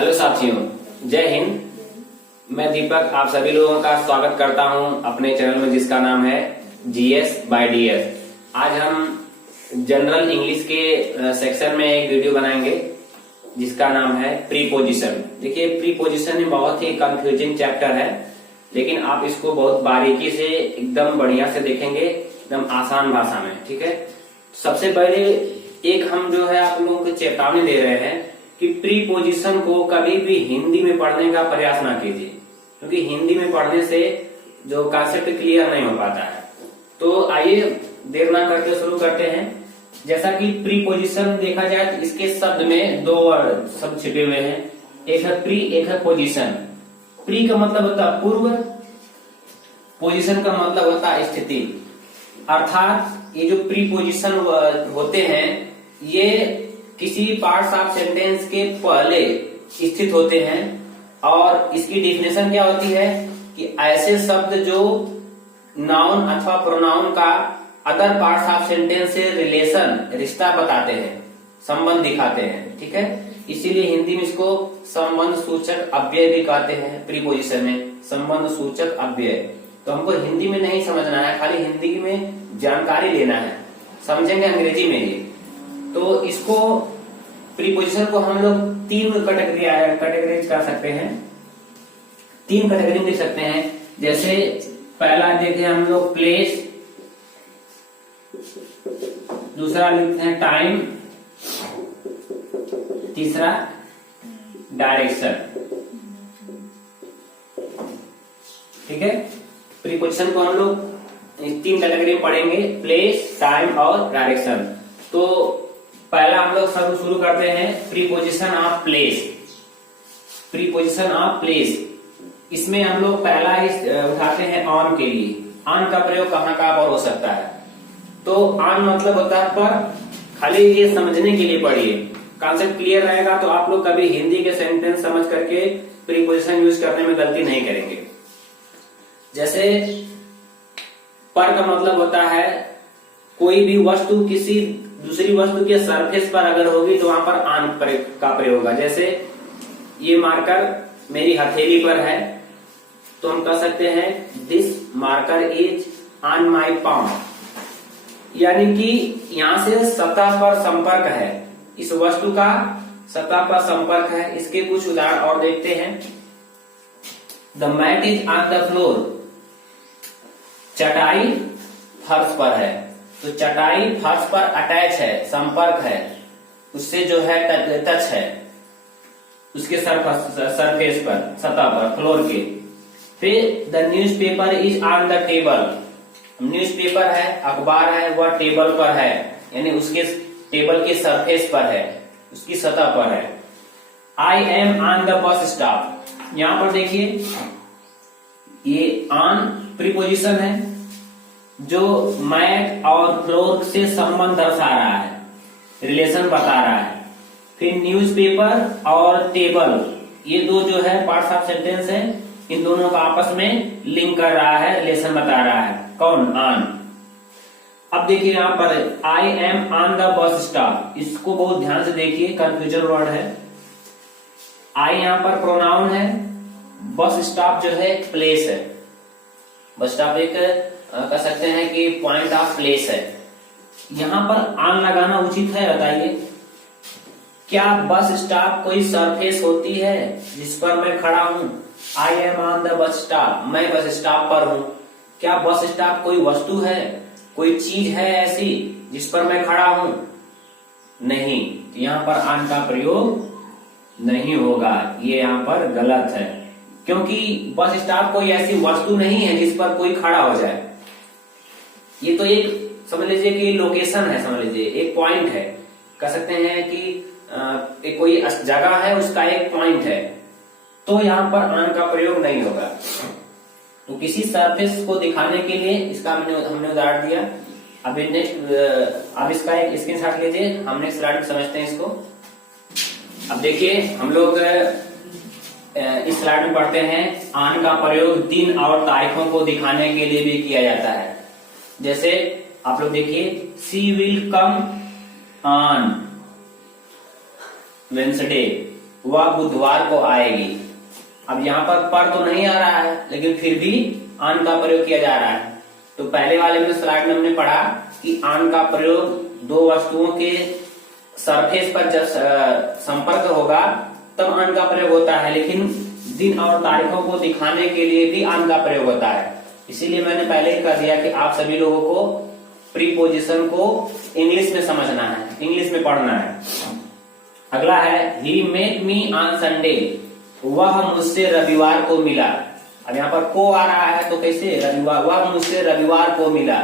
Hello साथियों, जय हिंद। मैं दीपक आप सभी लोगों का स्वागत करता हूं अपने चैनल में जिसका नाम है जीएस बाय डीएस। आज हम जनरल इंग्लिश के सेक्शन में एक वीडियो बनाएंगे जिसका नाम है प्रीपोजिशन। देखिए, प्रीपोजिशन बहुत ही कंफ्यूजिंग चैप्टर है, लेकिन आप इसको बहुत बारीकी से एकदम बढ़िया से देखेंगे, एकदम आसान भाषा में। ठीक है, सबसे पहले एक हम जो है आप लोगों को चेतावनी दे रहे हैं कि प्रीपोजिशन को कभी भी हिंदी में पढ़ने का प्रयास ना कीजिए, क्योंकि हिंदी में पढ़ने से जो कॉन्सेप्ट क्लियर नहीं हो पाता है। तो आइए देर ना करके शुरू करते हैं। जैसा कि प्रीपोजिशन देखा जाए तो इसके शब्द में दो शब्द छिपे हुए हैं, एक है प्री, एक है पोजिशन। प्री का मतलब होता है पूर्व, पोजिशन का मतलब होता है स्थिति। अर्थात ये जो प्रीपोजिशन होते हैं ये किसी पार्ट्स ऑफ सेंटेंस के पहले स्थित होते हैं, और इसकी डिफिनेशन क्या होती है कि ऐसे शब्द जो नाउन अथवा प्रोनाउन का अदर पार्ट्स ऑफ सेंटेंस से रिश्ता बताते हैं, संबंध दिखाते हैं। ठीक है, इसीलिए हिंदी में इसको संबंध सूचक अव्यय भी कहते हैं। प्रीपोजिशन में संबंध सूचक अव्यय। तो हमको हिंदी में नहीं समझना है, खाली हिंदी में जानकारी लेना है, समझेंगे अंग्रेजी में ये। तो इसको प्रीपोजिशन को हम लोग तीन कैटेगरीज कर सकते हैं, तीन कैटेगरी में लिख सकते हैं। जैसे पहला देखे हम लोग प्लेस, दूसरा लिखते हैं टाइम, तीसरा डायरेक्शन। ठीक है, प्रीपोजिशन को हम लोग तीन कैटेगरी में पढ़ेंगे, प्लेस, टाइम और डायरेक्शन। तो पहला हम लोग शुरू करते हैं preposition of place. Preposition of place, इसमें हम लोग पहला उठाते हैं ऑन के लिए। ऑन का प्रयोग कहाँ कहाँ पर हो सकता है? तो ऑन मतलब होता है पर, खाली ये समझने के लिए पढ़िए, कॉन्सेप्ट क्लियर रहेगा तो आप लोग कभी हिंदी के सेंटेंस समझ करके प्रीपोजिशन यूज करने में गलती नहीं करेंगे। जैसे पर का मतलब होता है कोई भी वस्तु किसी दूसरी वस्तु के सरफेस पर अगर होगी तो वहां पर ऑन का प्रयोग होगा। जैसे ये मार्कर मेरी हथेली पर है तो हम कह सकते हैं this marker is on my palm, यानी कि यहां से सतह पर संपर्क है, इस वस्तु का सतह पर संपर्क है। इसके कुछ उदाहरण और देखते हैं। The mat is on the floor, चटाई फर्श पर है, तो चटाई फर्श पर अटैच है, संपर्क है, उससे जो है टच है, उसके सरफेस पर, सतह पर, फ्लोर के। फिर the newspaper is on the table, newspaper है, अखबार है, वह टेबल पर है, यानी उसके टेबल के सरफेस पर है, उसकी सतह पर है। I am on the bus stop, यहां पर देखिए ये ऑन प्रीपोजिशन है जो मैट और फ्लोर से संबंध दर्शा रहा है, रिलेशन बता रहा है। फिर न्यूज़पेपर और टेबल, ये दो जो है पार्ट्स ऑफ सेंटेंस है, इन दोनों का आपस में लिंक कर रहा है, रिलेशन बता रहा है। कौन? ऑन। अब देखिए यहाँ पर I am on the bus stop, इसको बहुत ध्यान से देखिए, कंफ्यूजन वर्ड है। आई यहाँ पर प्रोनाउन है, बस स्टॉप जो है प्लेस है। बस स्टॉप एक कह सकते हैं कि पॉइंट ऑफ प्लेस है। यहां पर ऑन लगाना उचित है? बताइए, क्या बस स्टॉप कोई सरफेस होती है जिस पर मैं खड़ा हूं? I am on the bus stop, मैं बस स्टॉप पर हूं। क्या बस स्टॉप कोई वस्तु है, कोई चीज है ऐसी जिस पर मैं खड़ा हूं? नहीं, यहां पर ऑन का प्रयोग नहीं होगा, ये यहां पर गलत है, क्योंकि बस स्टॉप कोई ऐसी वस्तु नहीं है जिस पर कोई खड़ा हो जाए। ये तो एक समझ लीजिए कि लोकेशन है, समझ लीजिए एक पॉइंट है, कह सकते हैं कि एक कोई जगह है, उसका एक पॉइंट है, तो यहाँ पर ऑन का प्रयोग नहीं होगा। तो किसी सरफेस को दिखाने के लिए इसका हमने उदाहरण दिया। अभी नेक्स्ट, अब इसका एक स्क्रीनशॉट लीजिए, हम नेक्स्ट स्लाइड में समझते हैं इसको। अब देखिए हम लोग इस स्लाइड में पढ़ते हैं ऑन का प्रयोग दिन और तारीखों को दिखाने के लिए भी किया जाता है। जैसे आप लोग देखिए, सी विल कम ऑन वेंसडे, वह बुधवार को आएगी। अब यहाँ पर तो नहीं आ रहा है, लेकिन फिर भी आन का प्रयोग किया जा रहा है। तो पहले वाले में स्लाइड में हमने पढ़ा कि आन का प्रयोग दो वस्तुओं के सरफेस पर जब संपर्क होगा तब आन का प्रयोग होता है, लेकिन दिन और तारीखों को दिखाने के लिए भी आन का प्रयोग होता है। इसीलिए मैंने पहले ही कह दिया कि आप सभी लोगों को प्रीपोजिशन को इंग्लिश में समझना है, इंग्लिश में पढ़ना है। अगला है he met me on Sunday, वह मुझसे रविवार को मिला। अब यहाँ पर को आ रहा है तो कैसे रविवार, वह मुझसे रविवार को मिला,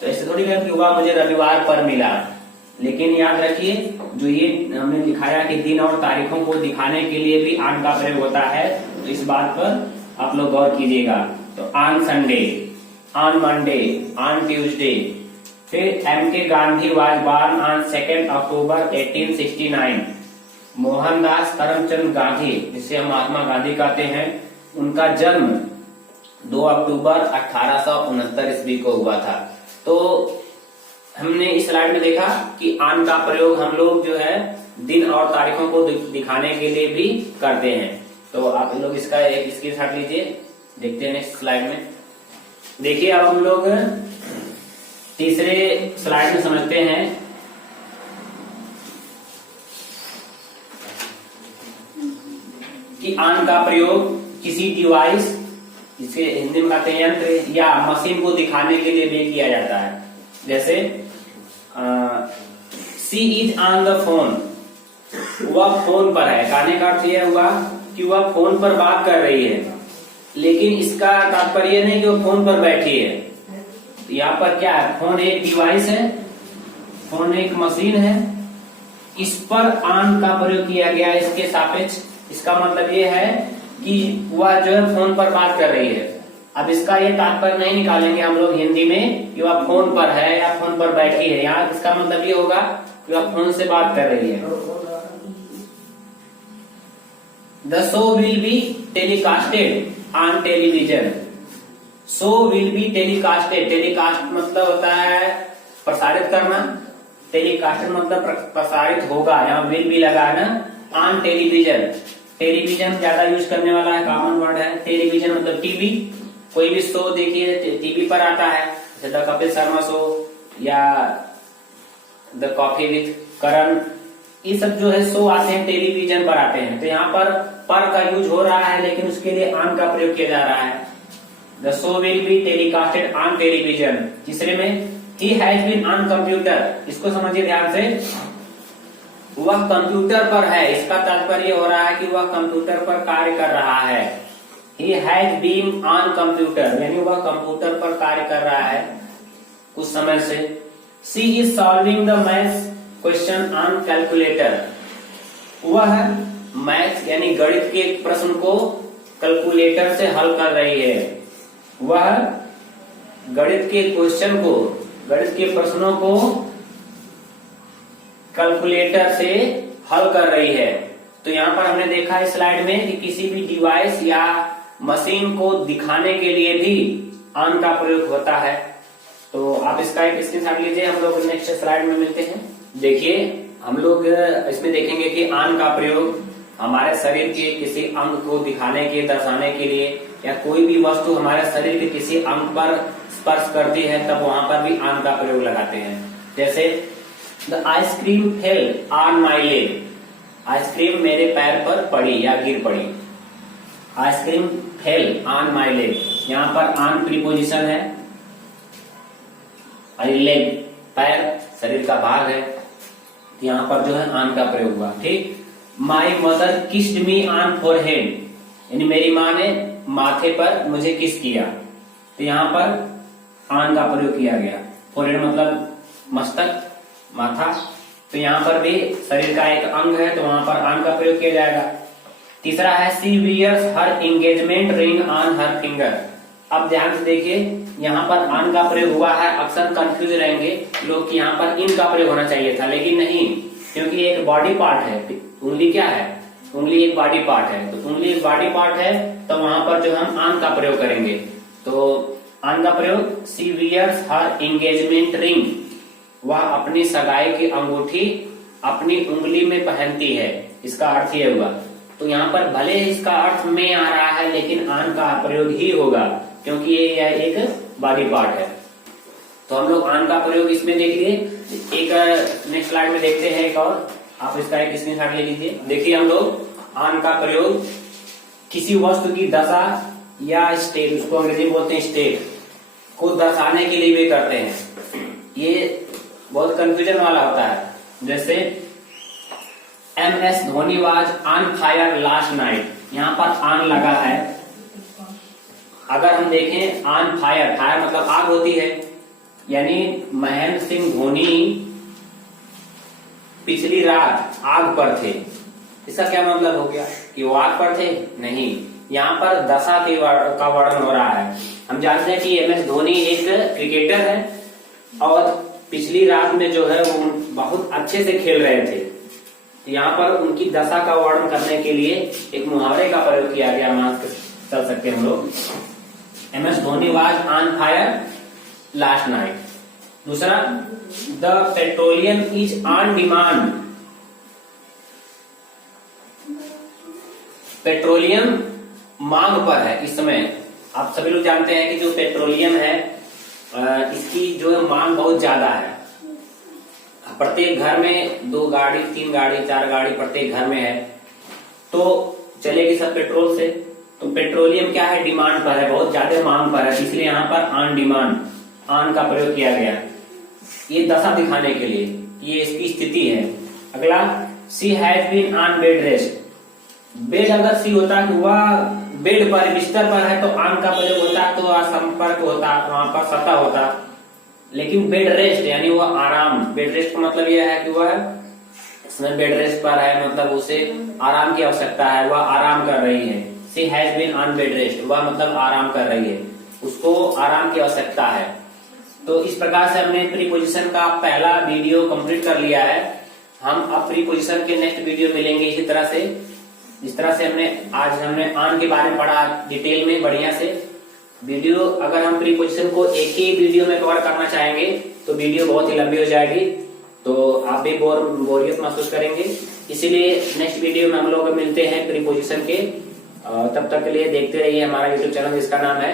तो ऐसे थोड़ी कहें कि वह मुझे रविवार पर मिला। लेकिन याद रखिए जो ये हमने दिखाया कि दिन और तारीखों को दिखाने के लिए भी ऑन का प्रयोग होता है, तो इस बात पर आप लोग गौर कीजिएगा। तो on Sunday, on Monday, on Tuesday. फिर एम के गांधी वाज बॉर्न ऑन 2 अक्टूबर 1869। मोहनदास करमचंद गांधी, जिसे हम महात्मा गांधी कहते हैं, उनका जन्म 2 अक्टूबर 1869 ईस्वी को हुआ था। तो हमने इस स्लाइड में देखा कि आन का प्रयोग हम लोग जो है दिन और तारीखों को दिखाने के लिए भी करते हैं। तो आप लोग इसका एक स्क्रीनशॉट लीजिए, देखते हैं नेक्स्ट स्लाइड में। देखिए अब हम लोग तीसरे स्लाइड में समझते हैं कि आन का प्रयोग किसी डिवाइस, इसे हिंदी में कहते हैं यंत्र या मशीन को दिखाने के लिए भी किया जाता है। जैसे सी इज ऑन द फोन, वह फोन पर है। कहने का अर्थ यह हुआ कि वह फोन पर बात कर रही है, लेकिन इसका तात्पर्य नहीं कि वो फोन पर बैठी है। तो यहाँ पर क्या है, फोन एक डिवाइस है, फोन एक मशीन है, इस पर ऑन का प्रयोग किया गया है इसके सापेक्ष। इसका मतलब ये है कि वह जो है फोन पर बात कर रही है। अब इसका ये तात्पर्य नहीं निकालेंगे हम लोग हिंदी में कि वह फोन पर है या फोन पर बैठी है। यहाँ इसका मतलब ये होगा कि वह फोन से बात कर रही है। The show will be telecasted on television. Show will be telecasted, telecast मतलब होता है प्रसारित करना, टेलीकास्टेड मतलब प्रसारित होगा, यहाँ विल भी लगा ना। ऑन टेलीविजन, टेलीविजन ज्यादा यूज करने वाला है, कॉमन वर्ड है। टेलीविजन मतलब टीवी, कोई भी शो देखिए टीवी पर आता है, जैसे द कपिल शर्मा शो या द कॉफी विथ करण, ये सब जो है शो आते हैं टेलीविजन पर आते हैं। तो यहाँ पर का यूज हो रहा है, लेकिन उसके लिए ऑन का प्रयोग किया जा रहा है। The show will be telecasted on television. तीसरे में ही हैज बीन ऑन कंप्यूटर, इसको समझिए ध्यान से, वह कंप्यूटर पर है। इसका तात्पर्य हो रहा है कि वह कंप्यूटर पर कार्य कर रहा है। He has been on computer, यानी वह कंप्यूटर पर कार्य कर रहा है कुछ समय से। She is solving the maths question on calculator, वह मैथ्स यानी गणित के प्रश्न को कैलकुलेटर से हल कर रही है। वह गणित के क्वेश्चन को, गणित के प्रश्नों को कैलकुलेटर से हल कर रही है। तो यहाँ पर हमने देखा इस स्लाइड में कि किसी भी डिवाइस या मशीन को दिखाने के लिए भी ऑन का प्रयोग होता है। तो आप इसका एक स्क्रीनशॉट लीजिए, हम लोग नेक्स्ट स्लाइड में मिलते हैं। देखिए हम लोग इसमें देखेंगे कि ऑन का प्रयोग हमारे शरीर के किसी अंग को दिखाने के, दर्शाने के लिए, या कोई भी वस्तु हमारे शरीर के किसी अंग पर स्पर्श करती है तब वहां पर भी ऑन का प्रयोग लगाते हैं। जैसे the ice cream fell on my leg, ice cream मेरे पैर पर पड़ी या गिर पड़ी। Ice cream fell on my leg, यहाँ पर ऑन प्रीपोजिशन है, लेग पैर शरीर का भाग है, यहाँ पर जो है ऑन का प्रयोग हुआ। ठीक। My mother kissed me on forehead, यानी मेरी माँ ने माथे पर मुझे किस किया, तो यहाँ पर ऑन का प्रयोग किया गया। फोरहेड मतलब मस्तक, माथा, तो यहाँ पर भी शरीर का एक अंग है तो वहां पर ऑन का प्रयोग किया जाएगा। तीसरा है she wears her engagement ring on her finger. अब ध्यान से देखिए यहाँ पर ऑन का प्रयोग हुआ है, अक्सर कंफ्यूज रहेंगे लोग कि यहाँ पर इन का प्रयोग होना चाहिए था, लेकिन नहीं, क्योंकि एक बॉडी पार्ट है। उंगली क्या है, उंगली एक बॉडी पार्ट है, तो उंगली एक बॉडी पार्ट है तो वहां पर जो हम ऑन का प्रयोग करेंगे। तो ऑन का प्रयोग सी वियर्स हर एंगेजमेंट रिंग, वह अपनी सगाई की अंगूठी अपनी उंगली में पहनती है। इसका अर्थ ये हुआ। तो यहाँ पर भले इसका अर्थ में आ रहा है लेकिन आन का प्रयोग ही होगा, क्योंकि ये एक बॉडी पार्ट है। तो हम लोग आन का प्रयोग इसमें देख लिए। एक नेक्स्ट स्लाइड में देखते हैं एक और, आप इसका एक स्क्रीनशॉट ले लीजिए। देखिए हम लोग आन का प्रयोग किसी वस्तु की दशा या स्टेट, उसको अंग्रेजी में बोलते हैं स्टेट, को दर्शाने के लिए भी करते हैं। ये बहुत कंफ्यूजन वाला होता है। जैसे MS Dhoni was on fire last night, यहाँ पर ऑन लगा है। अगर हम देखें ऑन फायर, फायर मतलब आग होती है, यानी महेंद्र सिंह धोनी पिछली रात आग पर थे। इसका क्या मतलब हो गया कि वो आग पर थे? नहीं, यहाँ पर दशा का वर्णन हो रहा है। हम जानते हैं कि MS धोनी एक क्रिकेटर है और पिछली रात में जो है वो बहुत अच्छे से खेल रहे थे। तो यहाँ पर उनकी दशा का वर्णन करने के लिए एक मुहावरे का प्रयोग किया गया, मान चल सकते हैं हम लोग। MS Dhoni was on fire last night. दूसरा, the petroleum is on demand. Petroleum मांग पर है इस समय। आप सभी लोग जानते हैं कि जो पेट्रोलियम है इसकी जो है मांग बहुत ज्यादा है। प्रत्येक घर में 2 गाड़ी, 3 गाड़ी, 4 गाड़ी प्रत्येक घर में है, तो चलेगी सब पेट्रोल से। तो पेट्रोलियम क्या है? डिमांड पर है, बहुत ज्यादा मांग पर है, इसलिए यहाँ पर ऑन डिमांड, ऑन का प्रयोग किया गया। ये दशा दिखाने के लिए, ये इसकी स्थिति है। अगला, she has been on bed rest. Bed अगर सी होता कि वह बेड पर, बिस्तर पर है, तो ऑन का प्रयोग होता, तो संपर्क होता, वहां पर सतह होता। लेकिन बेड रेस्ट यानी वह आराम, बेड रेस्ट का मतलब यह है कि वह इसमें बेड रेस्ट पर है, मतलब उसे आराम की आवश्यकता है, वह आराम कर रही है। She has been on bed rest, वह मतलब आराम कर रही है, उसको आराम की आवश्यकता है। तो इस प्रकार से हमने प्रीपोजिशन का पहला वीडियो कंप्लीट कर लिया है। हम अब प्रीपोजिशन के नेक्स्ट वीडियो मिलेंगे इसी तरह से, जिस तरह से हमने ऑन के बारे में पढ़ा डिटेल में बढ़िया से। वीडियो अगर हम प्रीपोजिशन को एक ही वीडियो में कवर करना चाहेंगे तो वीडियो बहुत ही लंबी हो जाएगी, तो आप भी बोरियत महसूस करेंगे। इसीलिए नेक्स्ट वीडियो में हम लोग मिलते हैं प्रीपोजिशन के। तब तक के लिए देखते रहिए हमारा यूट्यूब चैनल, जिसका नाम है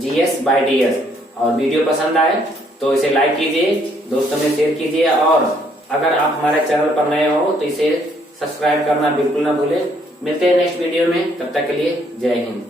GS by DS। और वीडियो पसंद आए तो इसे लाइक कीजिए, दोस्तों में शेयर कीजिए, और अगर आप हमारे चैनल पर नए हो तो इसे सब्सक्राइब करना बिल्कुल ना भूलें। मिलते हैं नेक्स्ट वीडियो में, तब तक के लिए जय हिंद।